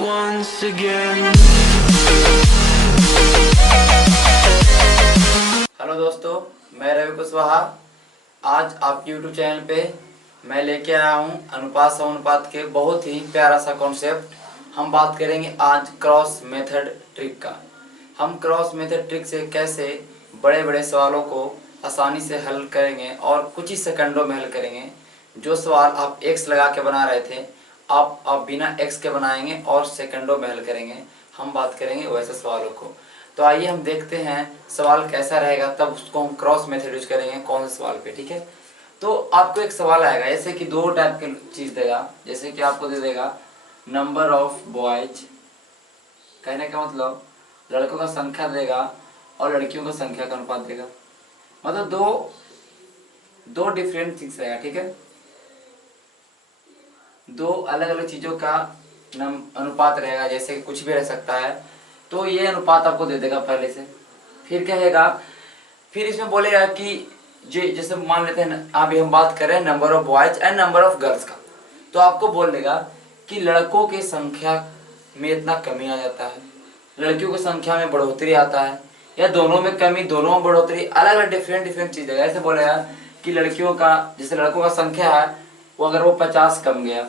once again. Hello दोस्तों, मैं रवि कुशवाहा। आज आपके YouTube चैनल पे मैं लेके आया हूँ अनुपात समानुपात के बहुत ही प्यारा सा कॉन्सेप्ट। हम बात करेंगे आज क्रॉस मेथड ट्रिक का। हम क्रॉस मेथड ट्रिक से कैसे बड़े बड़े सवालों को आसानी से हल करेंगे और कुछ ही सेकंडों में हल करेंगे। जो सवाल आप x लगा के बना रहे थे, आप बिना x के बनाएंगे और सेकंडों में हल करेंगे। हम बात करेंगे वैसे सवालों को। तो आइए हम देखते हैं सवाल कैसा रहेगा, तब उसको हम क्रॉस मेथड यूज करेंगे कौन से सवाल पे। ठीक है, तो आपको एक सवाल आएगा जैसे कि दो टाइप के चीज़ देगा। जैसे कि आपको दे देगा नंबर ऑफ बॉयज, कहने का मतलब लड़कों का संख्या देगा और लड़कियों का संख्या का अनुपात देगा। मतलब दो डिफरेंट थिंग्स रहेगा। ठीक है, दो अलग अलग चीज़ों का अनुपात रहेगा, जैसे कि कुछ भी रह सकता है। तो ये अनुपात आपको दे देगा पहले से। फिर कहेगा, फिर इसमें बोलेगा कि जैसे मान लेते हैं अभी हम बात कर रहे हैं number of boys and number of girls का, तो आपको बोल देगा कि लड़कों की संख्या में इतना कमी आ जाता है, लड़कियों की संख्या में बढ़ोतरी आता है, या दोनों में कमी दोनों में बढ़ोतरी, अलग अलग डिफरेंट चीज़ देगा। ऐसे बोलेगा कि लड़कियों का, जैसे लड़कों का संख्या है वो अगर वो 50 कम गया,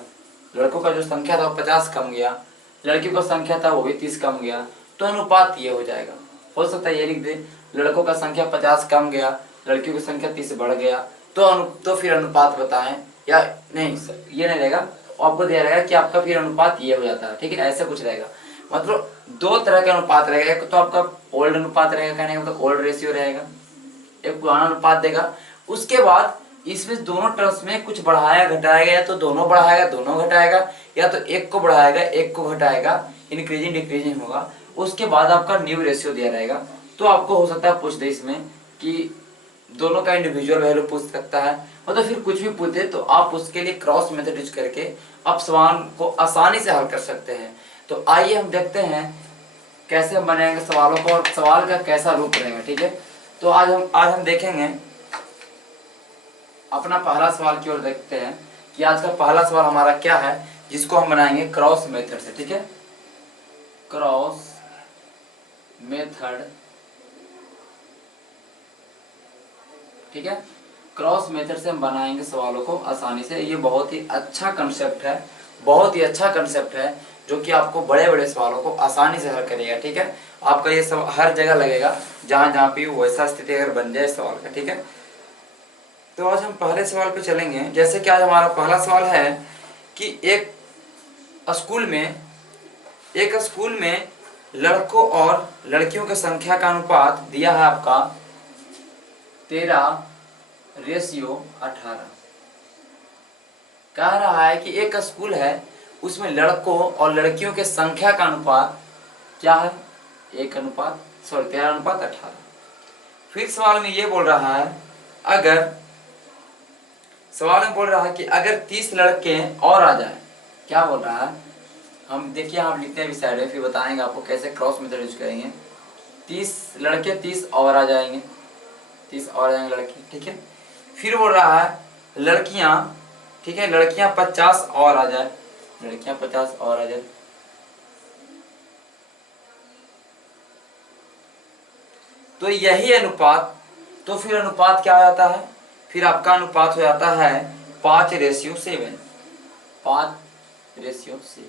लड़कों का जो संख्या था वो 50 कम गया, लड़कियों का संख्या था वो भी 30 कम गया, तो अनुपात ये हो जाएगा। हो सकता है ये लिख दे लड़कों का संख्या 50 कम गया, लड़कियों की संख्या 30 बढ़ गया, तो फिर अनुपात बताएं, या नहीं सर ये नहीं रहेगा, आपको दिया रहेगा कि आपका फिर अनुपात ये हो जाता है। ठीक है, ऐसे कुछ रहेगा। मतलब दो तरह का अनुपात रहेगा। एक तो आपका ओल्ड अनुपात रहेगा, कहने का मतलब ओल्ड रेशियो रहेगा, एक पुराना अनुपात देगा। उसके बाद इसमें दोनों टर्म्स में कुछ बढ़ाया घटाएगा, या तो दोनों बढ़ाएगा दोनों घटाएगा, या तो एक को बढ़ाएगा एक को घटाएगा, इंक्रीजिंग डिक्रीजिंग होगा। उसके बाद आपका न्यू रेशियो दिया रहेगा। तो आपको हो सकता है पूछ दे इसमें कि दोनों का इंडिविजुअल वैल्यू पूछ सकता है, मतलब फिर कुछ भी पूछ दे, तो आप उसके लिए क्रॉस मेथड यूज करके आप सवाल को आसानी से हल कर सकते हैं। तो आइए हम देखते हैं कैसे हम बनाएंगे सवालों को और सवाल का कैसा रूप रहेगा। ठीक है, तो आज हम देखेंगे अपना पहला सवाल की ओर देखते हैं कि आज का पहला सवाल हमारा क्या है, जिसको हम बनाएंगे क्रॉस मेथड से। ठीक है, क्रॉस मेथड। ठीक है, क्रॉस मेथड से हम बनाएंगे सवालों को आसानी से। ये बहुत ही अच्छा कंसेप्ट है, बहुत ही अच्छा कंसेप्ट है, जो कि आपको बड़े बड़े सवालों को आसानी से हल करेगा। ठीक है, आपका ये सब हर जगह लगेगा जहाँ जहाँ पे वैसा स्थिति अगर बन जाए सवाल का। ठीक है, तो आज हम पहले सवाल पे चलेंगे। जैसे कि आज हमारा पहला सवाल है कि एक स्कूल में लड़कों और लड़कियों की संख्या का अनुपात दिया है आपका 13:18। कह रहा है कि एक स्कूल है, उसमें लड़कों और लड़कियों के संख्या का अनुपात क्या है, 13:18। फिर सवाल में ये बोल रहा है, अगर 30 लड़के और आ जाए, क्या बोल रहा है, हम देखिए आप लिखते हैं भी साइड में, फिर बताएंगे आपको कैसे क्रॉस मेथड यूज करेंगे। 30 लड़के 30 और आ जाएंगे, 30 और आ जाएंगे लड़की। ठीक है, फिर बोल रहा है लड़कियां, ठीक है, लड़कियां 50 और आ जाए, लड़कियां 50 और आ जाए। तो यही अनुपात, तो फिर अनुपात क्या हो जाता है, फिर आपका अनुपात हो जाता है 5:7। 5:7।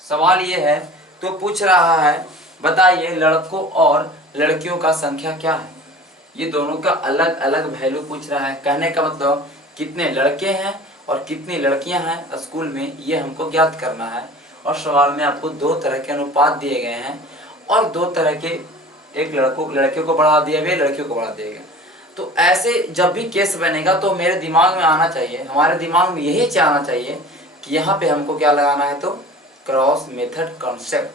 सवाल ये है, तो पूछ रहा है बताइए लड़कों और लड़कियों का संख्या क्या है। ये दोनों का अलग अलग वैल्यू पूछ रहा है, कहने का मतलब कितने लड़के हैं और कितनी लड़कियां हैं स्कूल में, ये हमको ज्ञात करना है। और सवाल में आपको दो तरह के अनुपात दिए गए हैं और दो तरह के, एक लड़कियों को बढ़ा दिया गया, लड़कियों को बढ़ा दिया गया। तो ऐसे जब भी केस बनेगा तो मेरे दिमाग में आना चाहिए, हमारे दिमाग में यही आना चाहिए कि यहाँ पे हमको क्या लगाना है, तो क्रॉस मेथड कॉन्सेप्ट।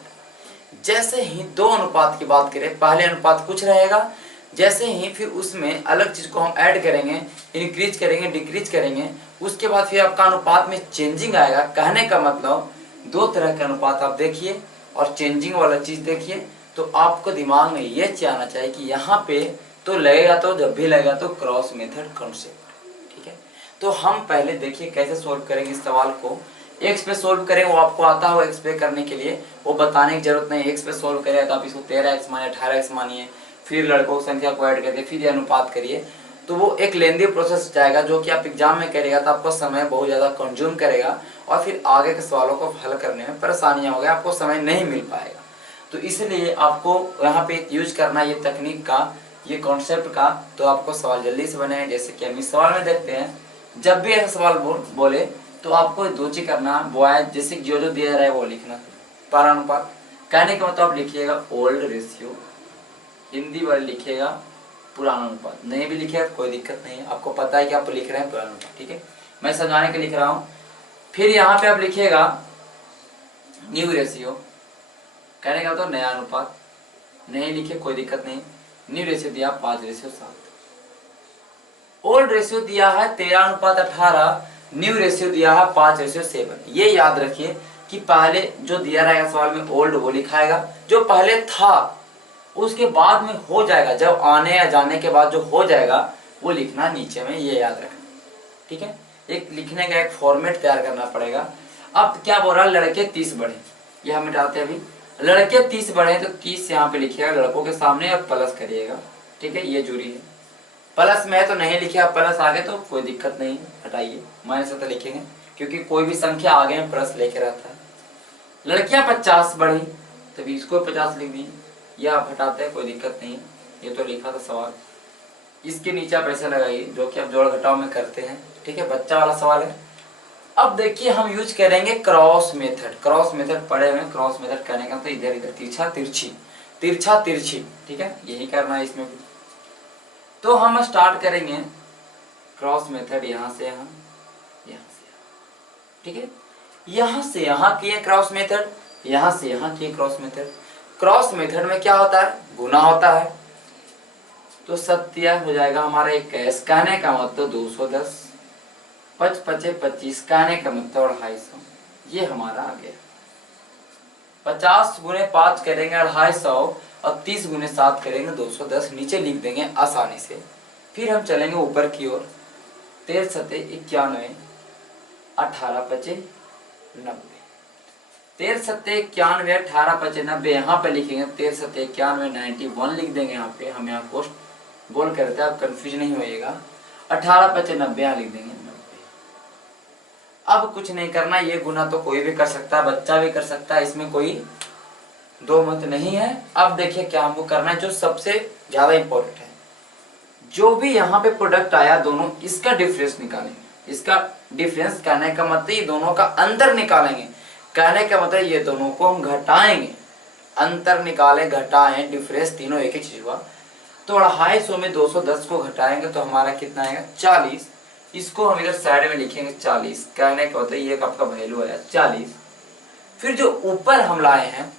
जैसे ही दो अनुपात की बात करें, पहले अनुपात कुछ रहेगा, जैसे ही फिर उसमें अलग चीज को हम ऐड करेंगे, इंक्रीज करेंगे, डिक्रीज करेंगे, उसके बाद फिर आपका अनुपात में चेंजिंग आएगा। कहने का मतलब दो तरह के अनुपात आप देखिए और चेंजिंग वाला चीज देखिए, तो आपको दिमाग में ये आना चाहिए कि यहाँ पे तो लगेगा, तो जब भी लगेगा तो क्रॉस मेथड कॉन्सेप्ट। ठीक है, तो हम पहले देखिए कैसे सॉल्व करेंगे इस सवाल को एक्स पे सोल्व करें, वो आपको आता हो एक्स पे करने के लिए, वो बताने की जरूरत नहीं। एक्स पे सोल्व करें तो आप इसको 13x मानिए, 18x मानिए, फिर लड़कों की संख्या को ऐड करके फिर ये अनुपात करिए, तो वो एक लेंदी प्रोसेस जाएगा जो कि आप एग्जाम में करेगा तो आपको समय बहुत ज़्यादा कंज्यूम करेगा और फिर आगे के सवालों को हल करने में परेशानियां होगी, आपको समय नहीं मिल पाएगा। तो इसलिए आपको यहाँ पे यूज करना ये तकनीक का, ये कॉन्सेप्ट का, तो आपको सवाल जल्दी से बने। जैसे कि हम इस सवाल में देखते हैं, जब भी ऐसा सवाल बोले तो आपको दो चीज करना, वो है जैसे जो जो दिया रहा है वो लिखना, पारानुपात कहने का मतलब आप लिखिएगा ओल्ड रेशियो, हिंदी वाले लिखिएगा पुराना अनुपात, नहीं भी लिखे कोई दिक्कत नहीं है, आपको पता है कि आप लिख रहे हैं पुराना अनुपात, ठीक है, मैं समझाने के लिख रहा हूँ। फिर यहाँ पे आप लिखिएगा न्यू रेशियो, कहने का तो नया अनुपात, नहीं लिखे कोई दिक्कत नहीं। न्यू रेशियो दिया 5:7, ओल्ड रेशियो दिया है 13:18, न्यू रेशियो दिया है 5:7। ये याद रखिए कि पहले जो दिया रहेगा सवाल में ओल्ड वो लिखाएगा, जो पहले था उसके बाद में हो जाएगा, जब आने या जाने के बाद जो हो जाएगा वो लिखना नीचे में, ये याद रखना, ठीक है। एक लिखने का एक फॉर्मेट तैयार करना पड़ेगा। अब क्या बोल रहा है, लड़के 30 बढ़े, ये हम मिटाते हैं अभी। लड़के 30 बढ़े तो 30 यहाँ पे लिखिएगा लड़कों के सामने और प्लस करिएगा, ठीक है, ये जरूरी है। प्लस में है तो नहीं लिखे, आप प्लस आगे तो कोई दिक्कत नहीं, हटाइए, माइनस से तो लिखेंगे क्योंकि कोई भी संख्या आगे में प्लस लेके रहता है। लड़कियां 50 बढ़ी तो 20 को 50 लिख दी, ये आप हटाते हैं कोई दिक्कत नहीं, ये तो लिखा था सवाल। इसके नीचे आप ऐसे लगाइए जो कि आप जोड़ घटाव में करते हैं, ठीक है, बच्चा वाला सवाल है। अब देखिए हम यूज करेंगे क्रॉस मेथड। क्रॉस मेथड पढ़े हुए, क्रॉस मेथड करने का तो इधर इधर तिरछा तिरछी, तिरछा तिरछी, ठीक है, यही करना है इसमें भी। तो हम स्टार्ट करेंगे क्रॉस मेथड, यहाँ से यहाँ, यहाँ से यहाँ, ठीक है, यहाँ से यहाँ किए क्रॉस मेथड, यहाँ से यहाँ किए क्रॉस मेथड। क्रॉस मेथड में क्या होता है, गुना होता है, तो सत्या हो जाएगा हमारा 21, कहने का मतलब 210, 5 5 25, कहने का मतलब 250, ये हमारा आ गया। 50 गुने 5 करेंगे 250 और 30 गुने 7 करेंगे 210, नीचे लिख देंगे आसानी से। फिर हम चलेंगे ऊपर की ओर, 13 सते 91, 18 पचे 90, 13 सत्ते 91, 18 पचे 90, यहाँ पे लिखेंगे 13 सत्ते 91, 91 लिख देंगे, यहाँ पे हम यहाँ कोष्ट गोल करते हैं, आप कंफ्यूज नहीं होइएगा। 18 पचे 90 यहाँ लिख देंगे 90। अब कुछ नहीं करना, ये गुना तो कोई भी कर सकता है, बच्चा भी कर सकता है, इसमें कोई दो मत नहीं है। अब देखिए क्या हमको करना है, जो सबसे ज्यादा इंपॉर्टेंट है, जो भी यहाँ पे प्रोडक्ट आया दोनों, इसका डिफरेंस निकालेंगे। इसका डिफरेंस कहने का मतलब ये दोनों का अंतर निकालेंगे, कहने का मतलब ये दोनों को हम घटाएंगे, अंतर निकालें घटाएं डिफरेंस तीनों एक ही चीज हुआ। तो 250 में 210 को घटाएंगे तो हमारा कितना आएगा 40, इसको हम इधर साइड में लिखेंगे 40, कहने का मतलब ये आपका वैल्यू आया 40। फिर जो ऊपर हम लाए हैं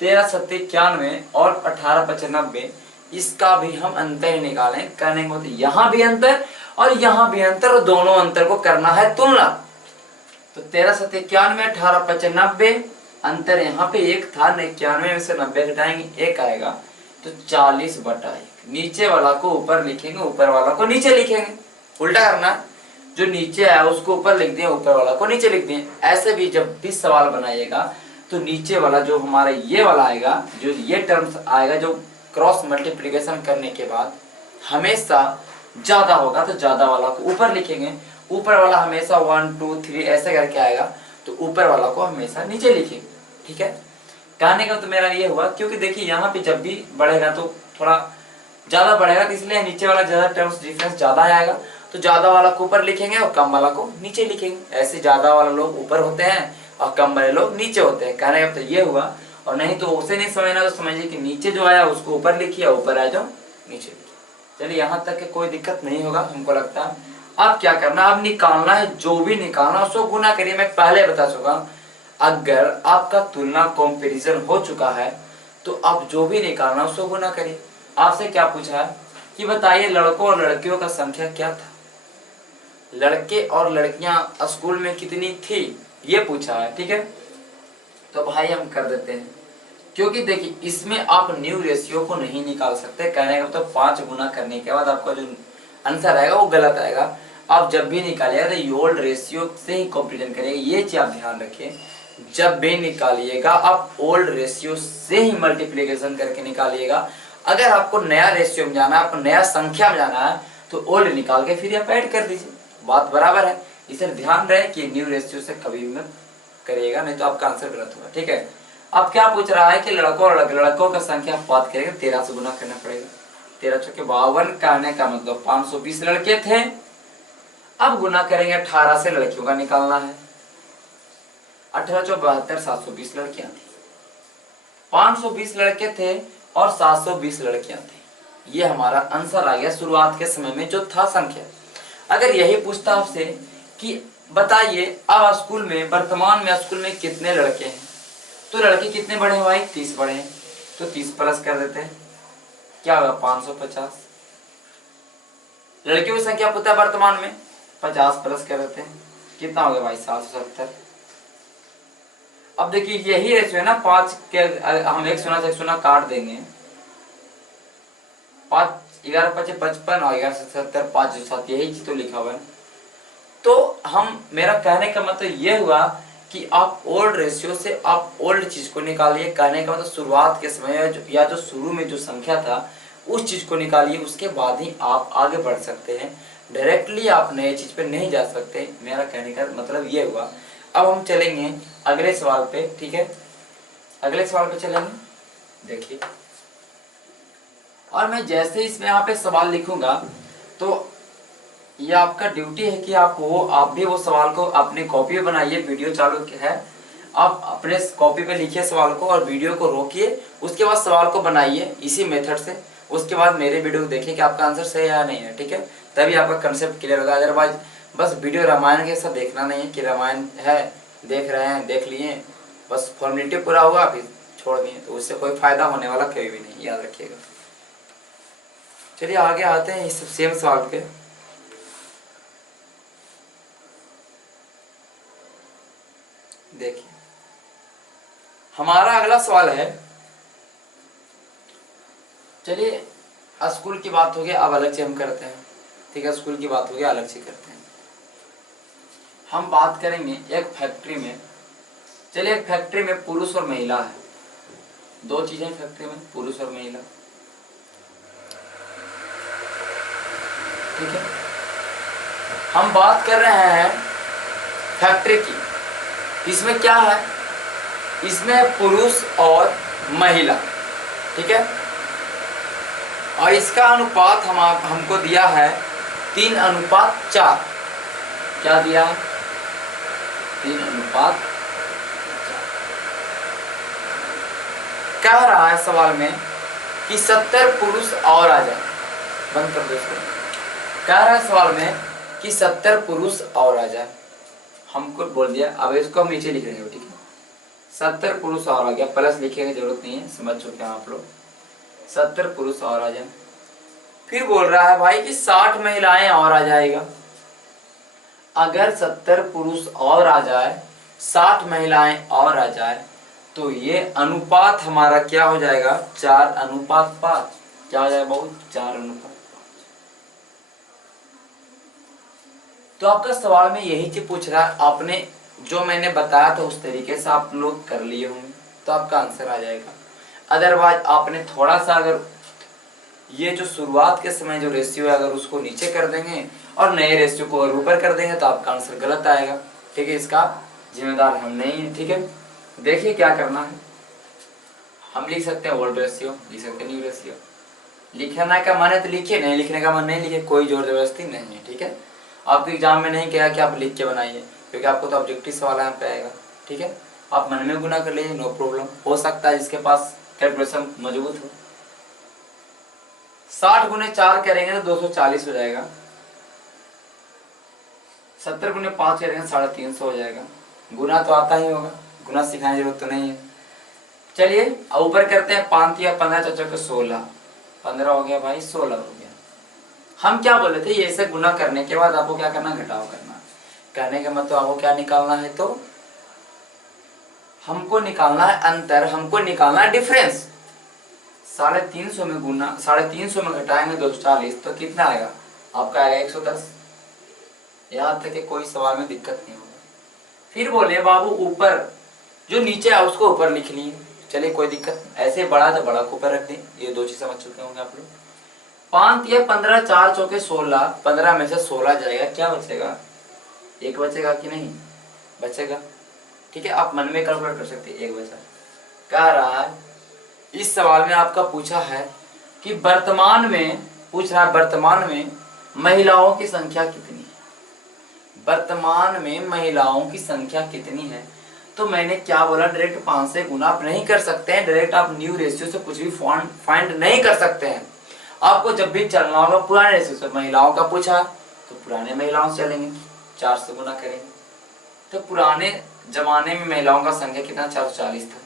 13 सत्ते 91 और 18 पचे 90, इसका भी हम अंतर ही निकालें, कहने का मतलब यहाँ भी अंतर और यहाँ भी अंतर, और दोनों अंतर को करना है तुलना। तो 13 सत्ते 91, 18 पचे 90, अंतर यहाँ पे 1 था, 91 में से 90 घटाएंगे 1 आएगा, तो 40/1। नीचे वाला को ऊपर लिखेंगे, ऊपर वाला को नीचे लिखेंगे, उल्टा करना है, जो नीचे आया उसको ऊपर लिख दिए, ऊपर वाला को नीचे लिख दिए। ऐसे भी जब भी सवाल बनाइएगा तो नीचे वाला जो हमारा ये वाला आएगा, जो ये टर्म्स आएगा, जो क्रॉस मल्टीप्लिकेशन करने के बाद हमेशा ज्यादा होगा तो ज्यादा वाला को ऊपर लिखेंगे, ऊपर वाला हमेशा 1 2 3 ऐसे करके आएगा तो ऊपर वाला को हमेशा नीचे लिखेंगे, ठीक है। कहने का तो मेरा ये हुआ, क्योंकि देखिए यहाँ पे जब भी बढ़ेगा तो थोड़ा ज्यादा बढ़ेगा, तो इसलिए नीचे वाला ज्यादा टर्म्स डिफरेंस ज्यादा आएगा, तो ज्यादा वाला को ऊपर लिखेंगे और कम वाला को नीचे लिखेंगे। ऐसे ज्यादा वाला लोग ऊपर होते हैं और कम वाले लोग नीचे होते हैं, कहने का तो ये हुआ। और नहीं तो उसे नहीं समझना तो समझिए कि नीचे जो आया उसको ऊपर लिखिए, ऊपर आया जो नीचे लिखिए। चलिए यहाँ तक के कोई दिक्कत नहीं होगा हमको लगता है। अब क्या करना, अब निकालना है, जो भी निकालना उसको गुना करिए। मैं पहले बता चुका, अगर आपका तुलना कंपैरिजन हो चुका है तो अब जो भी निकालना उसको गुना करिए। आपसे क्या पूछा है कि बताइए लड़कों और लड़कियों का संख्या क्या था, लड़के और लड़कियां स्कूल में कितनी थी, ये पूछा है, ठीक है। तो भाई हम कर देते हैं, क्योंकि देखिए इसमें आप न्यू रेशियो को नहीं निकाल सकते, कहने का मतलब 5 गुना करने के बाद आपका जो आंसर आएगा वो गलत आएगा। आप जब भी निकालिएगा तो योल्ड रेशियो से ही कंपेरिजन करिएगा, ये चीज आप ध्यान रखिए। जब भी निकालिएगा आप ओल्ड रेशियो से ही मल्टीप्लिकेशन करके निकालिएगा। अगर आपको नया रेशियो में जाना है, आपको नया संख्या में जाना है, तो ओल्ड निकाल के फिर आप ऐड कर दीजिए, बात बराबर है। इसे ध्यान रहे कि न्यू रेशियो से कभी भी मत करिएगा, नहीं तो आपका आंसर गलत होगा, ठीक है। अब क्या पूछ रहा है कि लड़कों का संख्या बात करेगा 13 से गुना करना पड़ेगा। 13 चौके 52 कहने का मतलब 520 लड़के थे। अब गुना करेंगे 18 से, लड़कियों का निकालना है। 18 चौ 72, 720 लड़कियां थी। 520 लड़के थे और 720 लड़कियां थी। ये हमारा आंसर आ गया शुरुआत के समय में जो था संख्या। अगर यही पूछता आपसे कि बताइए अब स्कूल में, वर्तमान में स्कूल में कितने लड़के हैं, तो लड़के कितने बढ़े भाई? 30 बढ़े हैं, तो 30 प्लस कर देते हैं, क्या होगा? 550। लड़कियों की संख्या पता है वर्तमान में, 50 प्लस कर देते हैं, कितना हो गया भाई? 770। अब देखिए यही रेशियो है ना, 5 के हम 1 शून्य से 1 शून्य काट देंगे, 5 11 5 55 और 11 से 70, 5 7, यही चीज तो लिखा हुआ है। तो हम, मेरा कहने का मतलब ये हुआ कि आप ओल्ड रेशियो से आप ओल्ड चीज को निकालिए। कहने का मतलब शुरुआत के समय या जो शुरू में जो संख्या था उस चीज को निकालिए, उसके बाद ही आप आगे बढ़ सकते हैं। डायरेक्टली आप नए चीज पे नहीं जा सकते, मेरा कहने का मतलब ये हुआ। अब हम चलेंगे अगले सवाल पे, ठीक है। अगले सवाल पे चलेंगे, देखिए। और मैं जैसे इसमें यहाँ पे सवाल लिखूंगा तो ये आपका ड्यूटी है कि आप भी वो सवाल को अपने कॉपी पे बनाइए। वीडियो चालू है, आप अपने कॉपी पे लिखिए सवाल को और वीडियो को रोकिए, उसके बाद सवाल को बनाइए इसी मेथड से। उसके बाद मेरे वीडियो को देखिए कि आपका आंसर सही है या नहीं है, ठीक है। तभी आपका कंसेप्ट क्लियर होगा। अदरवाइज बस वीडियो रामायण के साथ देखना नहीं है कि रामायण है, देख रहे हैं, देख लिए, बस फॉर्मेलिटी पूरा हुआ फिर छोड़ दिए, तो उससे कोई फायदा होने वाला कभी भी नहीं, याद रखिएगा। चलिए आगे आते हैं इस सेम सवाल पे। देखिए हमारा अगला सवाल है, चलिए स्कूल की बात हो गई, अब अलग से हम करते हैं, ठीक है। स्कूल की बात हो गई, अलग से करते हैं। हम बात करेंगे एक फैक्ट्री में, चलिए एक फैक्ट्री में पुरुष और महिला है, दो चीजें फैक्ट्री में, पुरुष और महिला, ठीक है। हम बात कर रहे हैं फैक्ट्री की, इसमें क्या है? इसमें पुरुष और महिला, ठीक है। और इसका अनुपात हमको दिया है 3:4। क्या दिया है? 3:4। कह रहा है सवाल में कि 70 पुरुष और आ जाए, बंद कर दो इसको। कह रहा है सवाल में कि 70 पुरुष और आ जाए, हमको बोल दिया। अब इसको हम नीचे लिख रहे हैं, ठीक है। 70 पुरुष और आ गया, प्लस लिखने की जरूरत नहीं है, समझ चुके हैं आप लोग। 70 पुरुष और आ जाए। फिर बोल रहा है भाई कि 60 महिलाएं और आ जाएगा। अगर 70 पुरुष और आ जाए, 60 महिलाएं और आ जाए, तो ये अनुपात हमारा क्या हो जाएगा? 4:5। क्या हो जाएगा बहुत? 4:5। तो आपका सवाल में यही चीज पूछ रहा है, आपने जो मैंने बताया था उस तरीके से आप लोग कर लिए होंगे तो आपका आंसर आ जाएगा। अदरवाइज आपने थोड़ा सा अगर ये जो शुरुआत के समय जो रेशियो है अगर उसको नीचे कर देंगे और नए रेशियो को ऊपर कर देंगे तो आपका आंसर गलत आएगा, ठीक है। इसका जिम्मेदार हम नहीं है, ठीक है। देखिए क्या करना है, हम लिख सकते हैं ओल्ड रेशियो, लिख सकते हैं न्यू रेशियो। लिखने का मन है तो लिखिए, नहीं लिखने का मन नहीं लिखिए, कोई जोर जबरदस्ती नहीं है, ठीक है। आपको एग्जाम में नहीं कहा कि आप लिख के बनाइए, क्योंकि आपको तो ऑब्जेक्टिव सवाल यहाँ पे आएगा, ठीक है। आप मन में गुना कर लीजिए, नो प्रॉब्लम। हो सकता है जिसके पास कैलकुलेशन मजबूत हो। 60 गुने 4 करेंगे तो 240 हो जाएगा। 70 गुने 5 करेंगे 350 हो जाएगा। गुना तो आता ही होगा, गुना सिखाने की जरूरत तो नहीं है। चलिए ऊपर करते हैं 5 या 15 चौके 16, 15 हो गया भाई, 16 हो गया। हम क्या बोले थे, ये से गुना करने के बाद आपको क्या करना? घटाव करना। कहने का मतलब आपको क्या निकालना है? तो हमको निकालना है अंतर, हमको निकालना है डिफरेंस। 350 में गुना, 350 में घटाएंगे 240 तो कितना आएगा? आपका आएगा 110। यहाँ तक कि कोई सवाल में दिक्कत नहीं होगा। फिर बोले बाबू ऊपर जो नीचे है उसको ऊपर लिख लिए, चलिए कोई दिक्कत नहीं, ऐसे बड़ा तो बड़ा को ऊपर रख दें। ये दो चीज समझ चुके होंगे आप लोग। 5 या 15, 4 चौके 16, 15 में से 16 जाएगा, क्या बचेगा? 1 बचेगा कि नहीं बचेगा? ठीक है, आप मन में कैलकुलेट कर सकते हैं, 1 बचा। कह रहा है इस सवाल में आपका पूछा है कि वर्तमान में, पूछ रहा है वर्तमान में महिलाओं की संख्या कितनी है, वर्तमान में महिलाओं की संख्या कितनी है। तो मैंने क्या बोला, डायरेक्ट 5 से गुना आप नहीं कर सकते हैं, डायरेक्ट आप न्यू रेशियो से कुछ भी फाइंड नहीं कर सकते हैं। आपको जब भी चलना होगा पुराने रेशियो से, महिलाओं का पूछा तो पुराने महिलाओं से चलेंगे, 4 से गुना करेंगे। तो पुराने जमाने में महिलाओं का संख्या कितना, 440 था।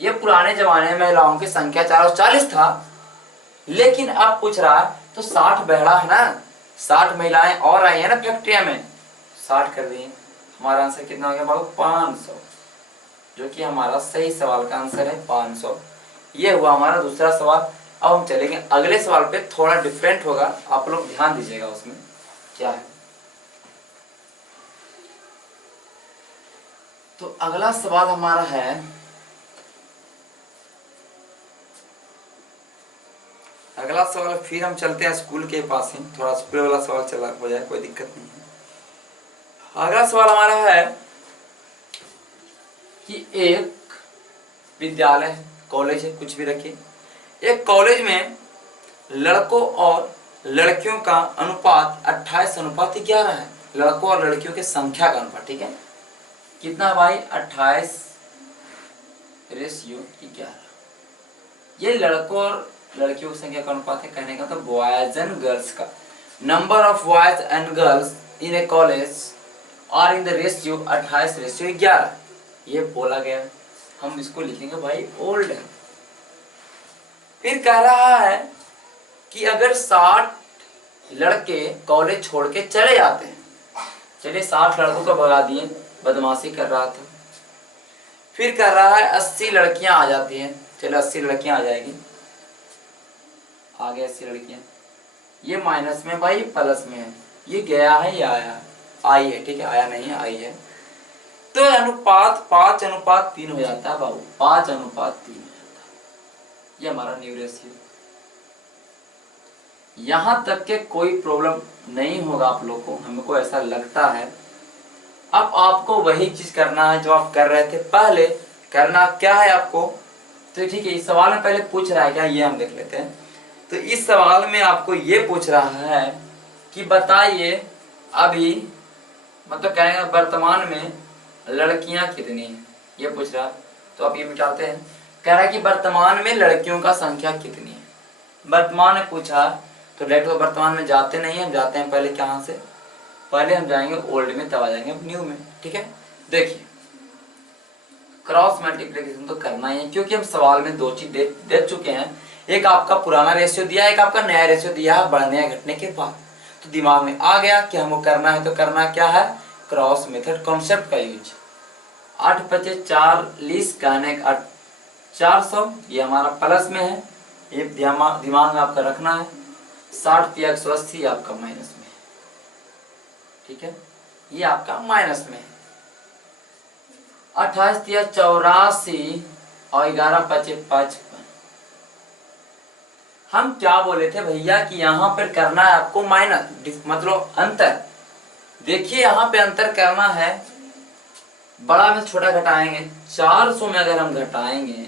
ये पुराने जमाने में महिलाओं की संख्या 440 था, लेकिन अब पूछ रहा है तो 60 बढ़ा है ना, 60 महिलाएं और आई है ना फैक्ट्रिया में, 60 कर दिए। हमारा आंसर कितना हो गया बाबू, 500, जो कि हमारा सही सवाल का आंसर है 500। ये हुआ हमारा दूसरा सवाल। अब हम चलेंगे अगले सवाल पे, थोड़ा डिफरेंट होगा, आप लोग ध्यान दीजिएगा उसमें क्या है। तो अगला सवाल हमारा है, अगला सवाल फिर हम चलते हैं स्कूल के पास ही, थोड़ा स्कूल वाला सवाल चला हो जाए, कोई दिक्कत नहीं है। अगला सवाल हमारा है कि एक विद्यालय है, कॉलेज है, कुछ भी रखिए, एक कॉलेज में लड़कों और लड़कियों का अनुपात 28:11 है। लड़कों और लड़कियों की संख्या का अनुपात, ठीक है, कितना भाई, 28:11। ये लड़कों और लड़कियों की संख्या का अनुपात है। कहने का तो बॉयज एंड गर्ल्स का, number of boys and girls in A college और इन द रेशियो 28:11, ये बोला गया। हम इसको लिखेंगे भाई ओल्ड है। फिर कह रहा है कि अगर 60 लड़के कॉलेज छोड़ के चले जाते हैं, चलिए 60 लड़कों को भगा दिए, बदमाशी कर रहा था। फिर कह रहा है 80 लड़कियां आ जाती हैं, चलो 80 लड़कियां आ जाएगी, आगे 80 लड़कियां, ये माइनस में भाई प्लस में है, ये गया है या आया, आई है, ठीक है, आया नहीं है, आई है। तो अनुपात 5:3 हो जाता है बाबू, 5:3 हो जाता है। ये हमारा न्यू रेशियो। यहां तक के कोई प्रॉब्लम नहीं होगा आप लोग को, हमको ऐसा लगता है। अब आपको वही चीज करना है जो आप कर रहे थे पहले। करना क्या है आपको, तो ठीक है, इस सवाल में पहले पूछ रहा है क्या, ये हम देख लेते हैं। तो इस सवाल में आपको ये पूछ रहा है कि बताइए अभी, मतलब कहेंगे वर्तमान में लड़कियां कितनी हैं, ये पूछ रहा है। तो आप ये मिटाते हैं, कह रहा है कि वर्तमान में लड़कियों का संख्या कितनी है। वर्तमान में पूछा तो डायरेक्ट वर्तमान में जाते नहीं, हम जाते हैं पहले कहाँ से, पहले हम जाएंगे ओल्ड में, तब आ जाएंगे न्यू में, ठीक है। देखिए क्रॉस मल्टीप्लिकेशन तो करना ही है, क्योंकि हम सवाल में दो चीज देख चुके हैं, एक आपका पुराना रेशियो दिया, एक आपका नया रेशियो दिया बढ़ने या घटने के बाद। तो दिमाग में आ गया कि हमको करना है, तो करना क्या है, क्रॉस मेथड कॉन्सेप्ट का यूज। 8×5 = 40, कहने का 400, ये हमारा प्लस में है, ये दिमाग में आपका रखना है। 60×180 आपका माइनस में है, ठीक है, ये आपका माइनस में है। 28×84 और 11×5 = 55। हम क्या बोले थे भैया कि यहाँ पर करना है आपको माइनस, मतलब अंतर। देखिए यहाँ पे अंतर करना है, बड़ा में छोटा घटाएंगे, 400 में अगर हम घटाएंगे,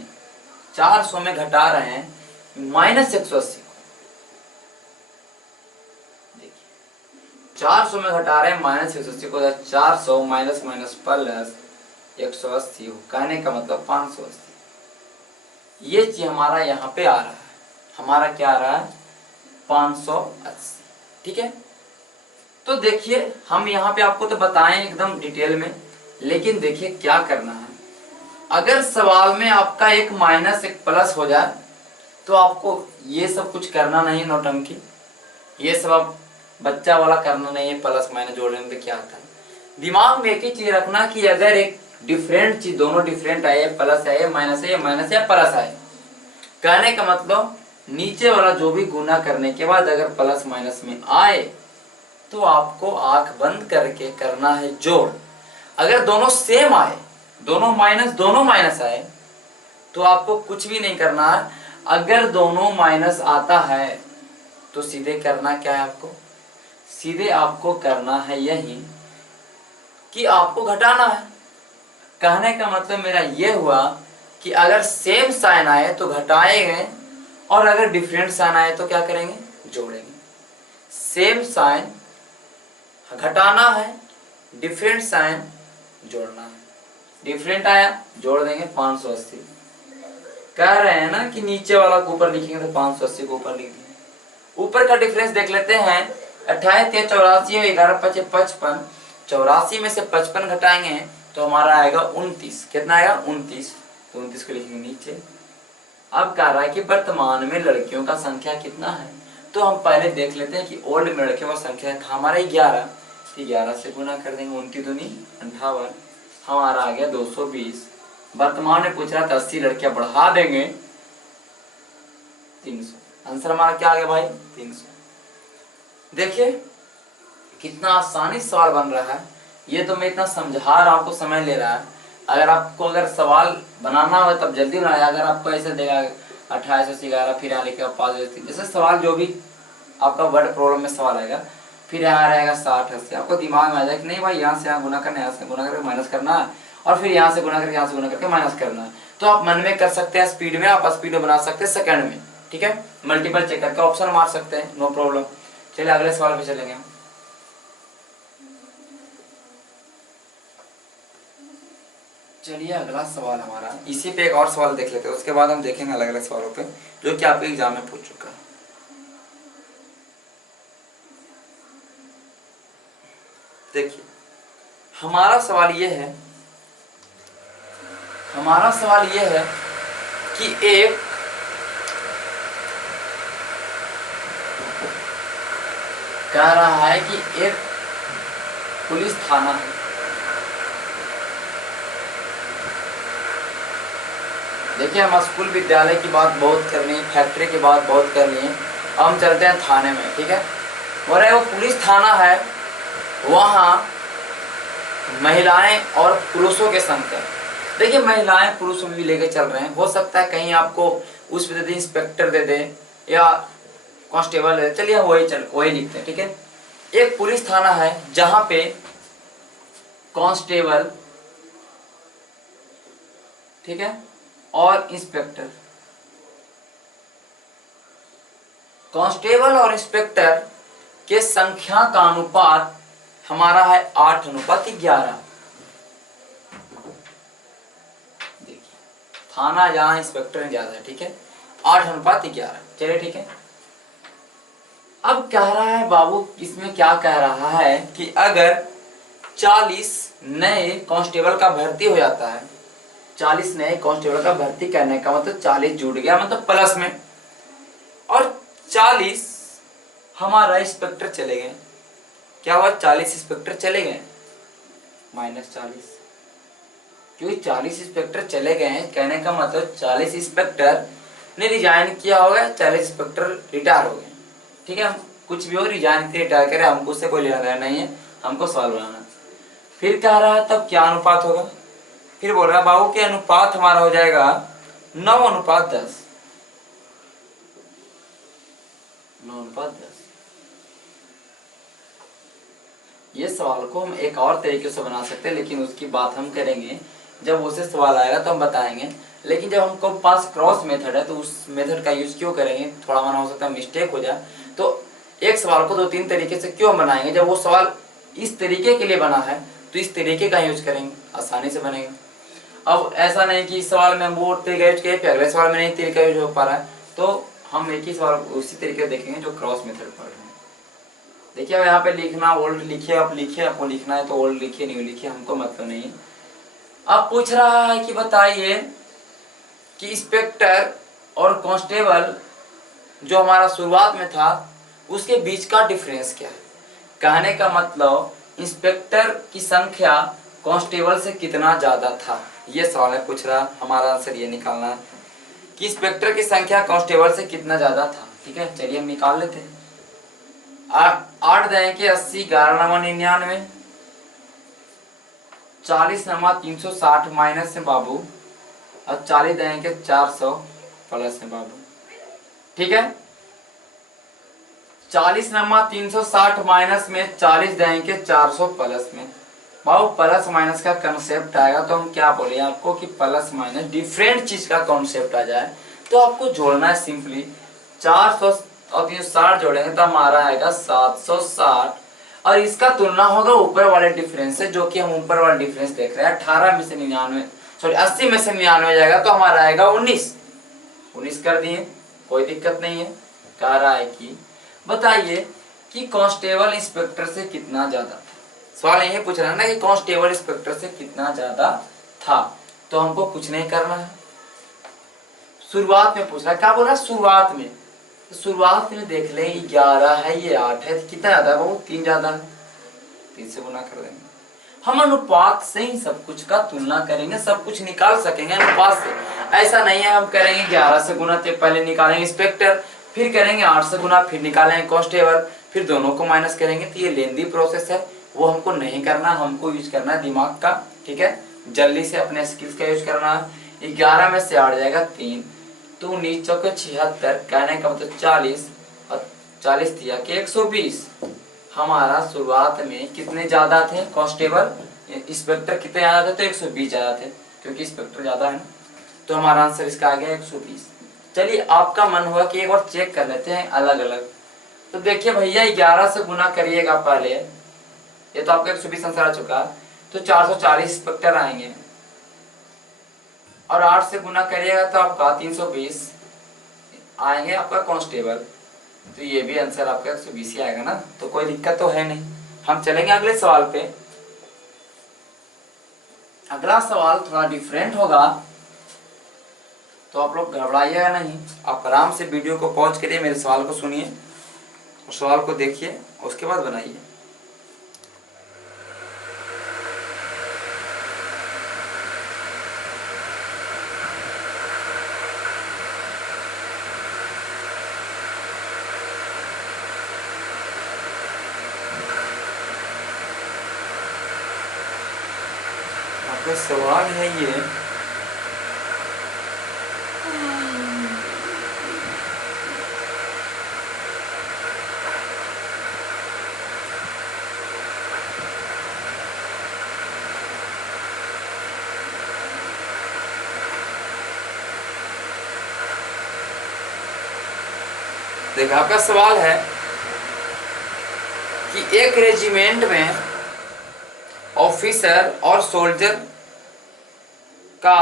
400 में घटा रहे हैं -180 को, देखिए 400 में घटा रहे हैं -180 को, 400 माइनस माइनस प्लस 180 हो, कहने का मतलब 580। ये चीज हमारा यहाँ पे आ रहा है, हमारा क्या आ रहा है 580, ठीक है। तो देखिए हम यहाँ पे आपको तो बताएं एकदम डिटेल में, लेकिन देखिए क्या करना है। अगर सवाल में आपका एक माइनस एक प्लस हो जाए तो आपको ये सब कुछ करना नहीं, नौटंकी ये सब आप बच्चा वाला करना नहीं है, प्लस माइनस जोड़ने में क्या आता है। दिमाग में एक ही चीज रखना कि अगर एक डिफरेंट चीज, दोनों डिफरेंट आए, प्लस आए माइनस है, माइनस या प्लस आए, कहने का मतलब नीचे वाला जो भी गुना करने के बाद अगर प्लस माइनस में आए तो आपको आंख बंद करके करना है जोड़। अगर दोनों सेम आए, दोनों माइनस आए, तो आपको कुछ भी नहीं करना है। अगर दोनों माइनस आता है तो सीधे करना क्या है आपको, सीधे आपको करना है यही कि आपको घटाना है। कहने का मतलब मेरा ये हुआ कि अगर सेम साइन आए तो घटाएंगे, और अगर डिफरेंट साइन आए तो क्या करेंगे, जोड़ेंगे। सेम साइन घटाना है, डिफरेंट साइन जोड़ना है। डिफरेंट आया जोड़ देंगे 580। कह रहे हैं ना कि नीचे वाला को ऊपर लिखेंगे तो 580 को ऊपर लिख देंगे। ऊपर का डिफरेंस देख लेते हैं। 28 या 84, 11 5 55। 84 में से 55 घटाएंगे तो हमारा आएगा 29। कितना आएगा, 29। तो 29 को लिखेंगे नीचे। अब कह रहा है कि वर्तमान में लड़कियों का संख्या कितना है, तो हम पहले देख लेते हैं कि ओल्ड में लड़कियों का संख्या हमारा 11। 11 से गुना कर देंगे, 29 दूनी 58, हमारा आ गया 220। वर्तमान में पूछ रहा था 80 लड़कियां बढ़ा देंगे 300। आंसर हमारा क्या आ गया भाई, 300। देखिए कितना आसानी से सवाल बन रहा है। ये तो मैं इतना समझा रहा हूं, आपको समय ले रहा है। अगर सवाल बनाना हो तब जल्दी बनाया। अगर आपको ऐसे देगा 2811 फिर यहाँ लिखेगा 5, जैसे सवाल जो भी आपका वर्ड प्रॉब्लम में सवाल आएगा, फिर यहाँ रहेगा 60 80, आपको दिमाग में आ जाए कि नहीं भाई यहाँ से यहाँ गुना करना, यहाँ से गुना करके माइनस करना है, और फिर यहाँ से गुना करके यहाँ से गुना करके माइनस करना है। तो आप मन में कर सकते हैं, स्पीड में आप स्पीड में बना सकते हैं, सेकंड में, ठीक है। मल्टीपल चेक करके ऑप्शन मार सकते हैं, नो प्रॉब्लम। चलिए अगले सवाल पे चलेंगे हम। चलिए अगला सवाल हमारा, इसी पे एक और सवाल देख लेते हैं, उसके बाद हम देखेंगे अलग अलग सवालों पे जो कि आपके एग्जाम में पूछ चुका है। देखिए हमारा सवाल ये है कि एक कह रहा है कि एक पुलिस थाना है। देखिए हम स्कूल विद्यालय की बात बहुत कर ली, फैक्ट्री की बात बहुत कर लिए, अब हम चलते हैं थाने में, ठीक है। और वो पुलिस थाना है, वहाँ महिलाएं और पुरुषों के संख्या। देखिए महिलाएं पुरुष भी लेके चल रहे हैं, हो सकता है कहीं आपको उस पे दे दे, इंस्पेक्टर दे दे या कांस्टेबल दे दे, चलिए हम वही लिखते हैं, ठीक है। एक पुलिस थाना है जहाँ पे कांस्टेबल, ठीक है, और इंस्पेक्टर, कांस्टेबल और इंस्पेक्टर के संख्या का अनुपात हमारा है 8:11। देखिए थाना जहां इंस्पेक्टर ज्यादा है, ठीक है, 8:11। चलिए ठीक है। अब कह रहा है बाबू, इसमें क्या कह रहा है कि अगर 40 नए कांस्टेबल का भर्ती हो जाता है, 40 नए कांस्टेबल का भर्ती करने का मतलब 40 जुड़ गया, मतलब प्लस में, और 40 हमारा इंस्पेक्टर चले गए। क्या हुआ, 40 इंस्पेक्टर चले गए, -40, क्योंकि 40 इंस्पेक्टर चले गए हैं, कहने का मतलब 40 इंस्पेक्टर ने रिजाइन किया होगा, 40 इंस्पेक्टर रिटायर हो गए, ठीक है। हम कुछ भी हो, रिजाइन किए रिटायर करे, हमको उससे कोई लेना देना नहीं है, हमको सवाल बनाना। फिर कह रहा है तब क्या अनुपात होगा, फिर बोल रहा है बाबू के अनुपात हमारा हो जाएगा 9:10। 9:10। ये सवाल को हम एक और तरीके से बना सकते हैं, लेकिन उसकी बात हम करेंगे जब उससे सवाल आएगा तो हम बताएंगे। लेकिन जब हमको पास क्रॉस मेथड है तो उस मेथड का यूज क्यों करेंगे, थोड़ा माना हो सकता है मिस्टेक हो जाए, तो एक सवाल को 2-3 तरीके से क्यों बनाएंगे। जब वो सवाल इस तरीके के लिए बना है तो इस तरीके का यूज करेंगे, आसानी से बनेगा। अब ऐसा नहीं कि इस सवाल में हम वो तरीका यूज किए फिर अगले सवाल में नहीं तरीका यूज हो पा रहा है, तो हम एक ही सवाल उसी तरीके से देखेंगे जो क्रॉस मेथड पढ़ रहे हैं। देखिए अब यहाँ पे लिखना ओल्ड लिखिए, आप लिखिए, आपको लिखना है तो ओल्ड लिखिए, न्यू लिखिए, हमको मतलब नहीं है। अब पूछ रहा है कि बताइए कि इंस्पेक्टर और कांस्टेबल जो हमारा शुरुआत में था उसके बीच का डिफरेंस क्या है। कहने का मतलब इंस्पेक्टर की संख्या कांस्टेबल से कितना ज्यादा था, ये सवाल है पूछ रहा। हमारा आंसर ये निकालना है कि इंस्पेक्टर की संख्या कांस्टेबल से कितना ज्यादा था, ठीक है। चलिए हम निकाल लेते हैं। 8 दहें के 80, 11 नमा 99, 40 नमा 360 माइनस है बाबू, और 40 दहें के 400 प्लस है बाबू। ठीक है, 40 नमा 360 माइनस में, 40 देंगे 400 प्लस में। बाबू प्लस माइनस का कंसेप्ट आएगा तो हम क्या बोले आपको कि प्लस माइनस डिफरेंट चीज का कॉन्सेप्ट आ जाए तो आपको जोड़ना है सिंपली। 400 और 360 जोड़ेंगे तो हमारा आएगा 760, और इसका तुलना होगा ऊपर वाले डिफरेंस से, जो कि हम ऊपर वाला डिफरेंस देख रहे हैं 18 में से 99, सॉरी 80 में से 99 जाएगा तो हमारा आएगा 19 कर दिए, कोई दिक्कत नहीं है। कह रहा है कि बताइए कि कांस्टेबल इंस्पेक्टर से कितना ज्यादा था। सवाल यही पूछ रहा है ना कि कांस्टेबल इंस्पेक्टर से कितना ज्यादा था, तो हमको कुछ नहीं करना है, शुरुआत में पूछ रहा है। क्या बोल रहा है शुरुआत में, तो शुरुआत में देख ले 11 है, ये 8 है, तो कितना ज्यादा है वो 3 ज्यादा है, 3 से गुना कर देंगे। हम अनुपात से ही सब कुछ का तुलना करेंगे, सब कुछ निकाल सकेंगे अनुपात से। ऐसा नहीं है हम करेंगे 11 से गुना तो पहले निकालेंगे इंस्पेक्टर, फिर करेंगे 8 से गुना फिर निकालेंगे कांस्टेबल, फिर दोनों को माइनस करेंगे, तो ये लेंदी प्रोसेस है, वो हमको नहीं करना, हमको यूज करना है दिमाग का। ठीक है, जल्दी से अपने स्किल्स का यूज करना है। 11 में से 8 जाएगा 3, तो 19 चौके 76, कहने का मतलब 40, और 40 दिया कि 120। हमारा शुरुआत में कितने ज्यादा थे कांस्टेबल, इंस्पेक्टर कितने ज्यादा थे, तो 120 ज्यादा थे, क्योंकि इंस्पेक्टर ज्यादा है ना, तो हमारा आंसर इसका आ गया 120। चलिए आपका मन हुआ कि एक बार चेक कर लेते हैं अलग अलग, तो देखिए भैया 11 से गुना करिएगा पहले, ये तो आपका 120 आंसर आ चुका, तो 440 इंस्पेक्टर आएंगे, और 8 से गुना करिएगा तो आपका 320 आएंगे आपका कांस्टेबल, तो ये भी आंसर आपका 120 ही आएगा ना, तो कोई दिक्कत तो है नहीं। हम चलेंगे अगले सवाल पे। अगला सवाल थोड़ा डिफरेंट होगा, तो आप लोग घबराइएगा नहीं, आप आराम से वीडियो को पॉज करिए, मेरे सवाल को सुनिए और सवाल को देखिए, उसके बाद बनाइए। आपका सवाल है ये, देखिए आपका सवाल है कि एक रेजिमेंट में ऑफिसर और सोल्जर का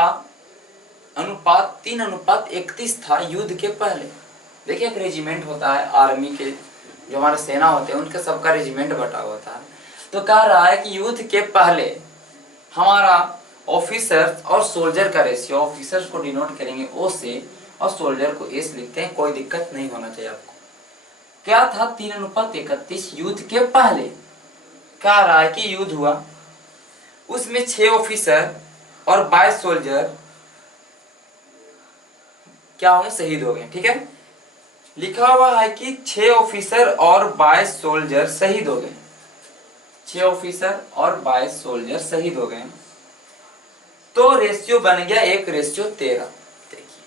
अनुपात 3:31 था युद्ध के पहले। देखिए एक रेजिमेंट होता है, आर्मी के जो हमारे सेना होते हैं उनके सबका रेजिमेंट बटा होता है, तो कह रहा है कि युद्ध के पहले हमारा ऑफिसर और सोल्जर का रेशियो, ऑफिसर्स को डिनोट करेंगे ओ से और सोल्जर को एस लिखते हैं, कोई दिक्कत नहीं होना चाहिए आपको। क्या था 3:31 युद्ध के पहले। कह रहा है कि युद्ध हुआ, उसमें 6 ऑफिसर और 22 सोल्जर क्या हो गए, शहीद हो गए। ठीक है, लिखा हुआ है कि 6 ऑफिसर और 22 सोल्जर शहीद हो गए, 6 ऑफिसर और 22 सोल्जर शहीद हो गए, तो रेशियो बन गया 1:13। देखिए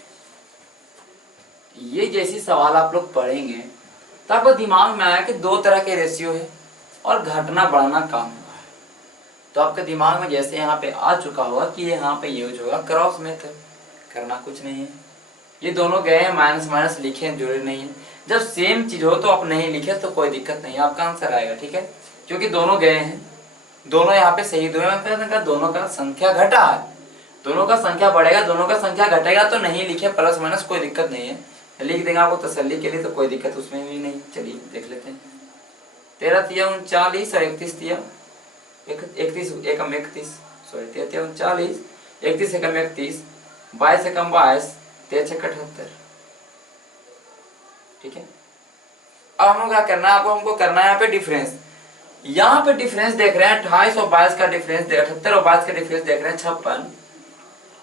ये जैसी सवाल आप लोग पढ़ेंगे तो आपको दिमाग में आया कि 2 तरह के रेशियो है और घटना बढ़ना काम हुआ है, तो आपके दिमाग में जैसे यहाँ पे आ चुका होगा कि यहाँ पे यूज होगा क्रॉस मेथड, करना कुछ नहीं है। ये दोनों गए हैं, माइनस माइनस लिखे, जुड़े नहीं है। जब सेम चीज हो तो आप नहीं लिखे तो कोई दिक्कत नहीं है, आपका आंसर आएगा। ठीक है, क्योंकि दोनों गए हैं, दोनों यहाँ पे शहीद हुए हैं, दोनों का संख्या घटा है, दोनों का संख्या बढ़ेगा, दोनों का संख्या घटेगा, तो नहीं लिखे प्लस माइनस, कोई दिक्कत नहीं है, लिख देंगे आपको तसल्ली के लिए, तो कोई दिक्कत उसमें भी नहीं। चलिए देख लेते हैं। 13 तिया 39 और 31 तिया 31 एकम 31, सॉरी 13 तिया 39, 31 एकम 31, 22 एकम 22, 13 छक्का 78। ठीक है, अब हमको क्या करना है, हमको करना है यहाँ पे डिफरेंस। यहाँ पे डिफरेंस देख रहे हैं 28 और 22 का डिफरेंस, 78 और 22 का डिफरेंस देख रहे हैं 56,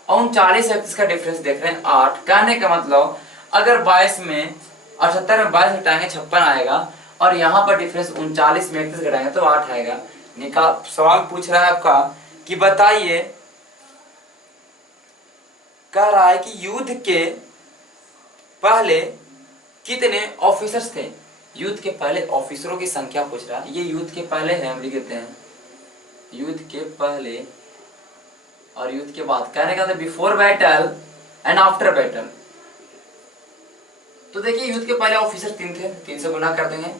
और 39 31 का डिफरेंस देख रहे हैं 8। कहने का मतलब अगर 22 में 78 में 22 हटाएंगे 56 आएगा, और यहाँ पर डिफरेंस 39 में 31 घटाएंगे तो 8 आएगा। सवाल पूछ रहा है आपका कि बताइए, कह रहा है कि युद्ध के पहले कितने ऑफिसर्स थे। युद्ध के पहले ऑफिसरों की संख्या पूछ रहा है। ये युद्ध के पहले है, हम लिख देते हैं युद्ध के पहले और युद्ध के बाद। कहने का था before battle and after battle. तो देखिए युद्ध के पहले ऑफिसर 3 थे, 3 से गुना कर देंगे,